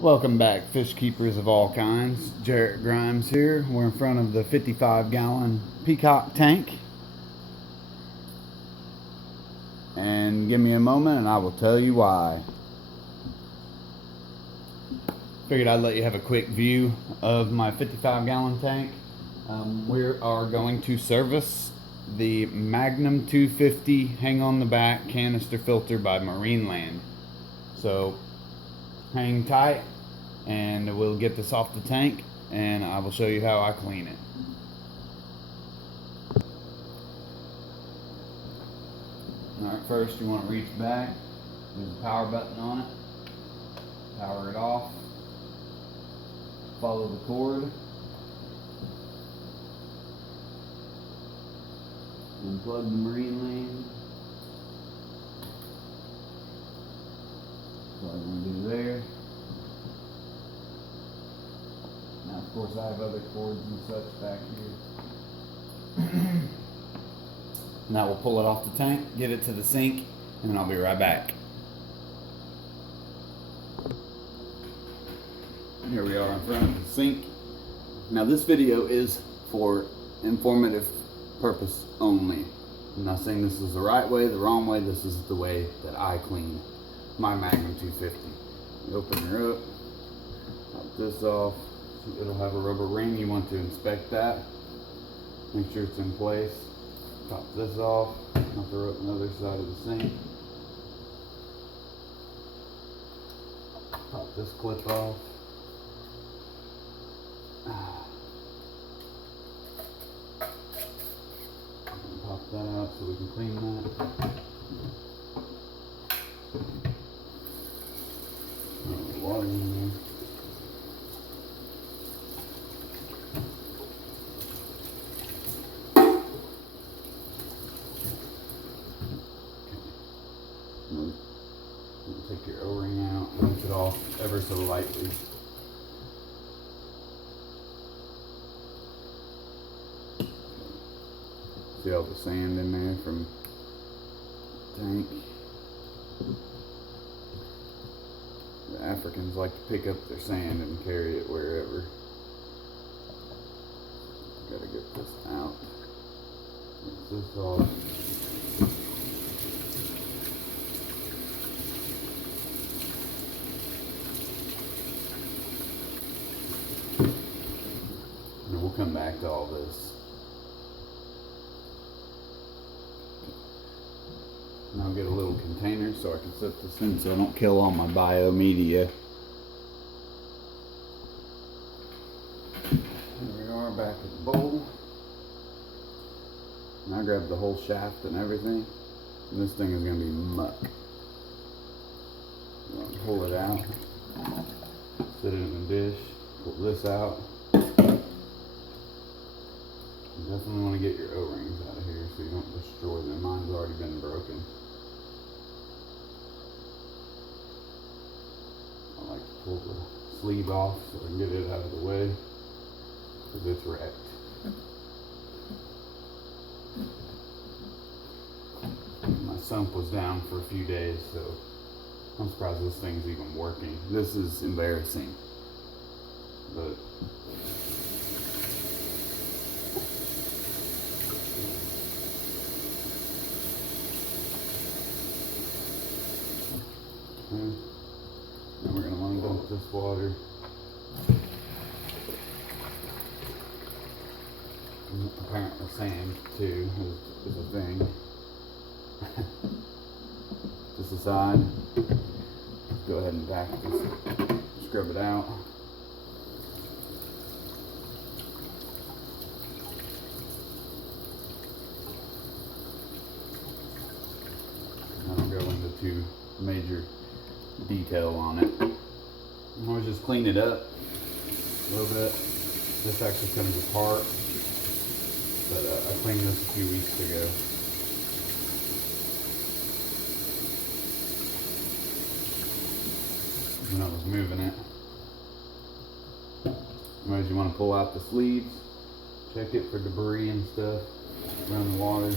Welcome back, fish keepers of all kinds. Jarrett Grimes here. We're in front of the 55-gallon Peacock tank. And give me a moment and I will tell you why. Figured I'd let you have a quick view of my 55-gallon tank. We are going to service the Magnum 250 hang on the back canister filter by Marineland. So hang tight and we'll get this off the tank and I will show you how I clean it. Alright, first you want to reach back, there's a power button on it, power it off, follow the cord, unplug the Marineland. That's what I'm going to do there. Now of course I have other cords and such back here. Now we'll pull it off the tank, get it to the sink, and then I'll be right back. Here we are in front of the sink. Now this video is for informative purpose only. I'm not saying this is the right way, the wrong way. This is the way that I clean my Magnum 250. You open her up, pop this off. It'll have a rubber ring. You want to inspect that. Make sure it's in place. Pop this off. I'll throw it on the other side of the sink. Pop this clip off. Pop that out so we can clean that. Water in there. Take your O-ring out and rinse it off ever so lightly. See all the sand in there from the tank. The Africans like to pick up their sand and carry it wherever. Gotta get this out. Rinse this off. And we'll come back to all this. Now I'll get a little container so I can set this in so I don't kill all my biomedia. Here we are back at the bowl. And I grabbed the whole shaft and everything. And this thing is going to be muck. I'm going to pull it out. Sit it in the dish. Pull this out. You definitely want to get your O-rings out of here so you don't destroy them. Mine's already been broken. I like to pull the sleeve off so I can get it out of the way because it's wrecked. My sump was down for a few days, so I'm surprised this thing's even working. This is embarrassing, but now we're going to want to dump this water. And apparently sand too is a thing. Just aside, let's go ahead and vac this, scrub it out. I don't go into too major detail on it. I always just clean it up a little bit. This actually comes apart, but I cleaned this a few weeks ago. When I was moving it. Anyways, you want to pull out the sleeves, check it for debris and stuff around the water.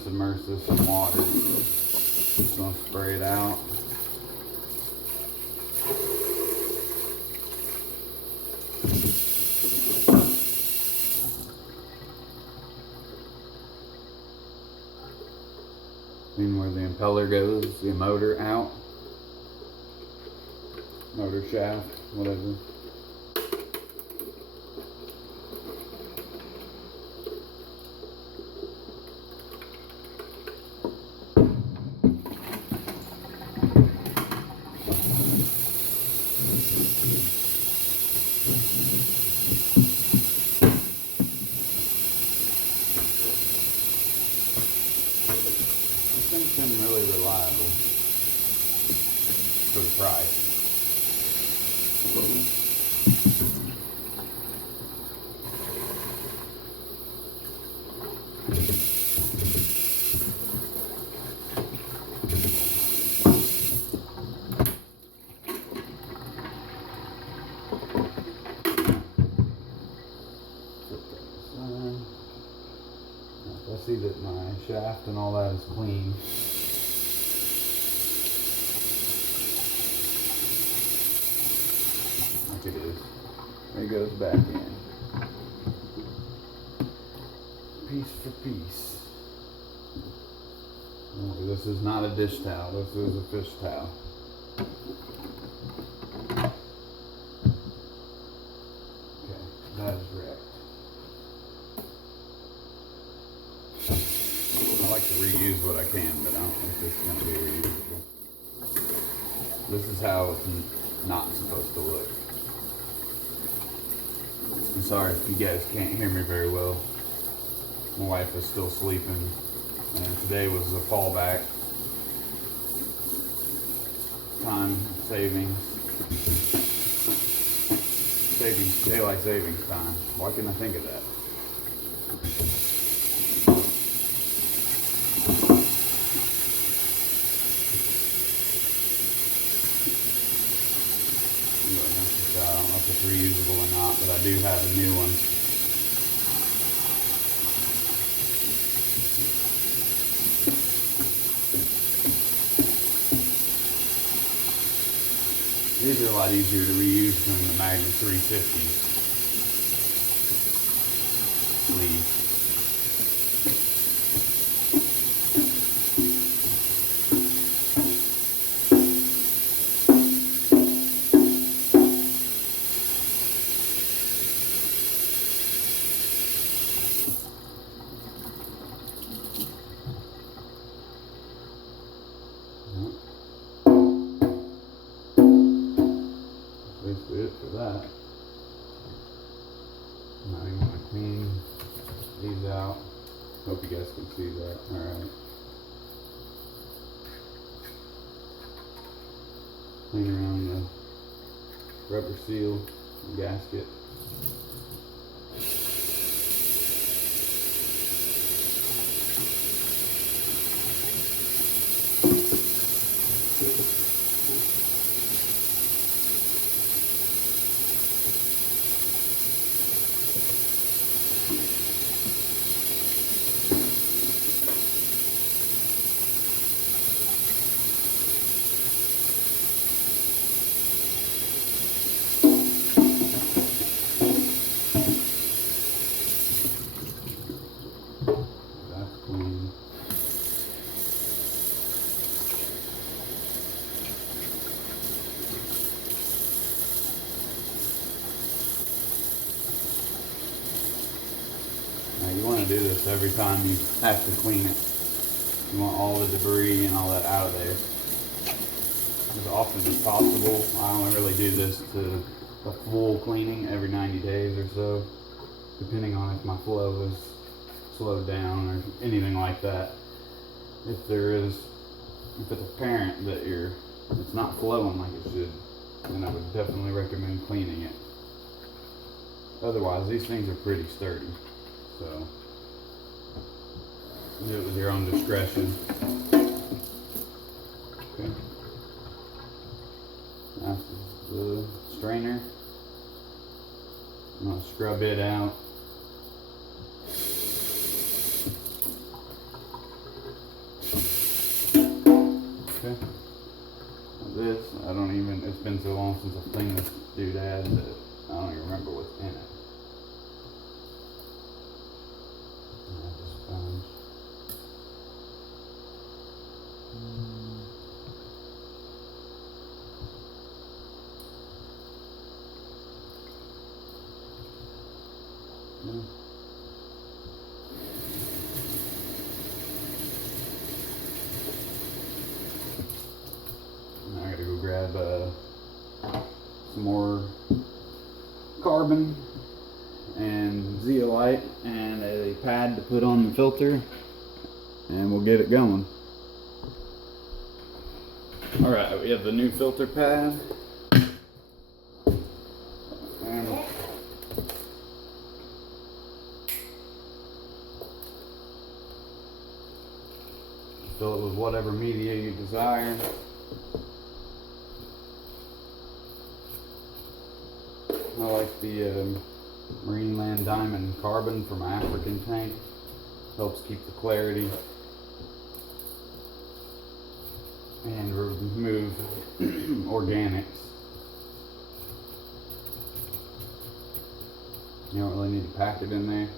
to submerge this in water. Just gonna spray it out. Clean where the impeller goes, the motor out. Motor shaft, whatever. This thing's been really reliable for the price. I see that my shaft and all that is clean. Like it is. There it goes back in. Piece for piece. Oh, this is not a dish towel, this is a fish towel. Okay, that is wrecked. I like to reuse what I can, but I don't think this is going to be reusable. This is how it's not supposed to look. I'm sorry if you guys can't hear me very well. My wife is still sleeping, and today was the fallback. Time savings. Daylight savings time. Why couldn't I think of that? I don't know if it's reusable or not, but I do have a new one. These are a lot easier to reuse than the Magnum 350 sleeves. Basically it for that. Now you want to clean these out. Hope you guys can see that. Alright. Clean around the rubber seal, the gasket. You want to do this every time you have to clean it. You want all the debris and all that out of there as often as possible. I only really do this to a full cleaning every 90 days or so, depending on if my flow is slowed down or anything like that. If it's apparent that it's not flowing like it should, then I would definitely recommend cleaning it. Otherwise, these things are pretty sturdy. So, do it with your own discretion. Okay. That's the strainer. I'm going to scrub it out. It's been so long since I've cleaned this doodad that I don't even remember what's in it. Just sponge. Yeah. I gotta go grab some more carbon and zeolite and a pad to put on the filter, and we'll get it going. Alright, we have the new filter pad. And fill it with whatever media you desire. I like the Marineland Diamond Carbon for my African tank. Helps keep the clarity and remove organics. You don't really need to pack it in there.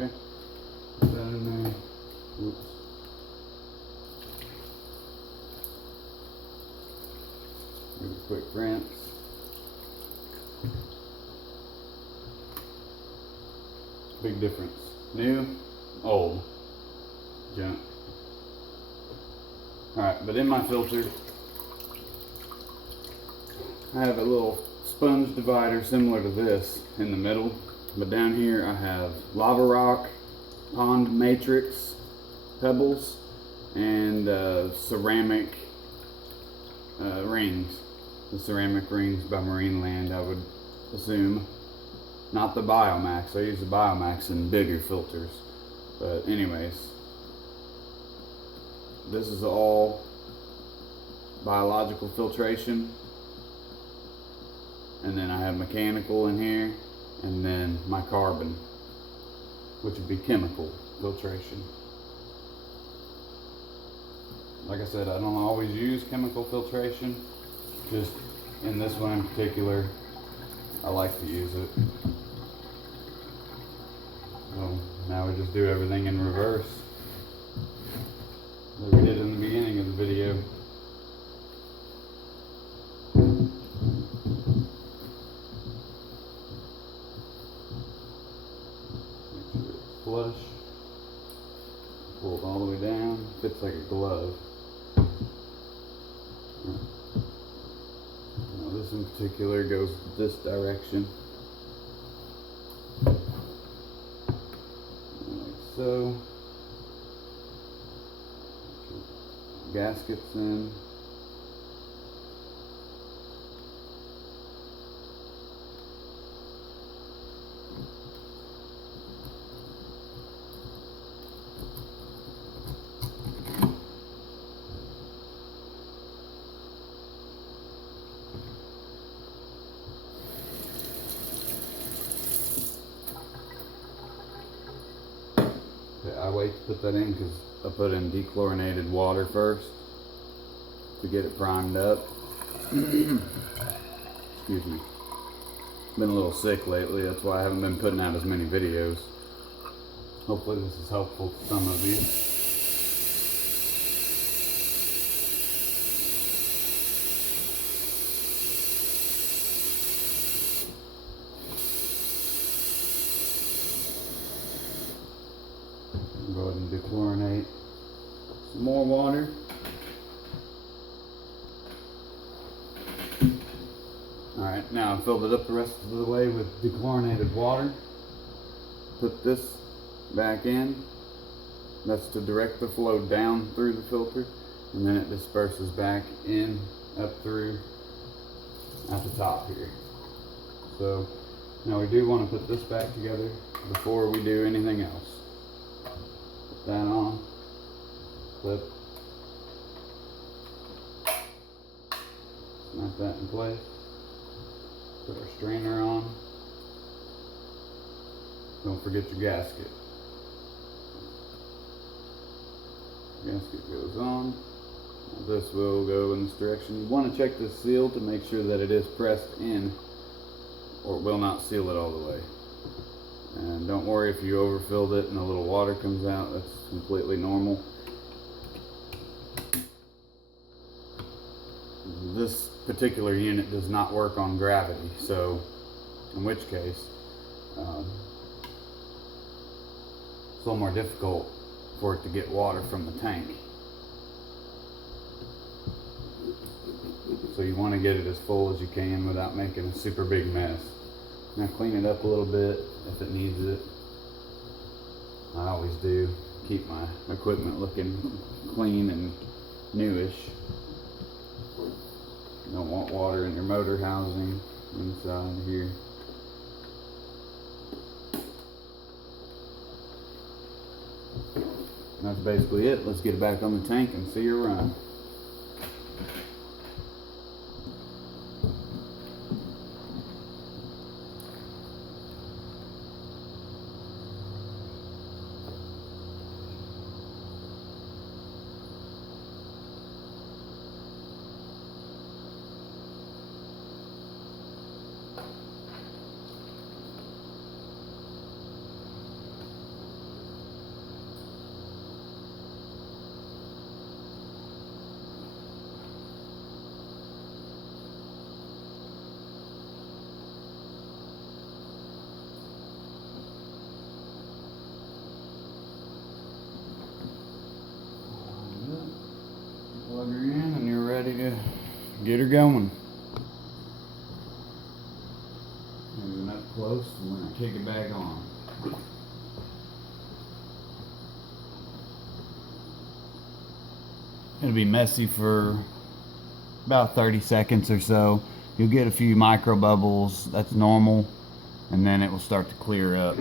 Okay. Put that in there. Oops. Give it a quick rinse. Big difference. New, old, junk. Alright, but in my filter, I have a little sponge divider similar to this in the middle. But down here I have lava rock, pond matrix, pebbles, and ceramic rings. The ceramic rings by Marineland, I would assume. Not the Biomax. I use the Biomax in bigger filters. But anyways, this is all biological filtration. And then I have mechanical in here. And then my carbon, which would be chemical filtration. Like I said, I don't always use chemical filtration. Just in this one in particular, I like to use it. So now we just do everything in reverse, like we did in the beginning of the video. Flush, pull it all the way down, fits like a glove. Now this in particular goes this direction, like so. Gaskets in. I wait to put that in because I put in dechlorinated water first to get it primed up. Excuse me. Been a little sick lately, that's why I haven't been putting out as many videos. Hopefully this is helpful to some of you. Go ahead and dechlorinate some more water. Alright, now I've filled it up the rest of the way with dechlorinated water. Put this back in. That's to direct the flow down through the filter. and then it disperses back in up through at the top here. So now we do want to put this back together before we do anything else. Put that on, clip, snap that in place, put our strainer on. Don't forget your gasket. Gasket goes on. This will go in this direction. You want to check the seal to make sure that it is pressed in, or it will not seal it all the way. And don't worry if you overfilled it and a little water comes out, that's completely normal. This particular unit does not work on gravity, so in which case it's a little more difficult for it to get water from the tank. So you want to get it as full as you can without making a super big mess. Now clean it up a little bit if it needs it. I always do. Keep my equipment looking clean and newish. You don't want water in your motor housing inside here. That's basically it. Let's get it back on the tank and see her run. Plug her in and you're ready to get her going. Moving up close and we're going to kick it back on. It'll be messy for about 30 seconds or so. You'll get a few micro bubbles, that's normal, and then it will start to clear up.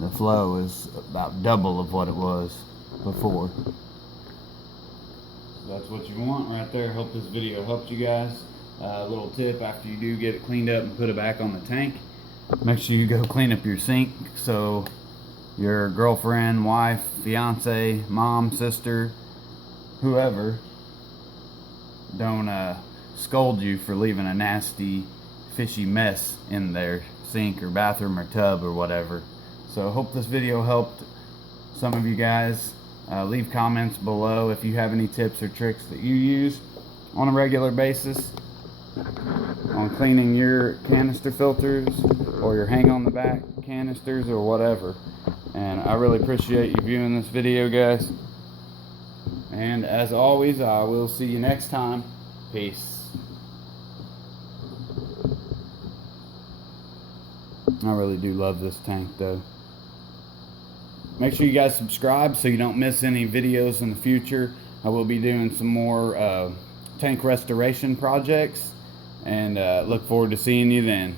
The flow is about double of what it was before. So that's what you want right there. Hope this video helped you guys. A little tip, after you do get it cleaned up and put it back on the tank, make sure you go clean up your sink so your girlfriend, wife, fiance, mom, sister, whoever don't scold you for leaving a nasty fishy mess in their sink or bathroom or tub or whatever. So hope this video helped some of you guys. Leave comments below if you have any tips or tricks that you use on a regular basis on cleaning your canister filters or your hang on the back canisters or whatever. And I really appreciate you viewing this video, guys. And as always, I will see you next time. Peace. I really do love this tank though. Make sure you guys subscribe so you don't miss any videos in the future. I will be doing some more tank restoration projects, and look forward to seeing you then.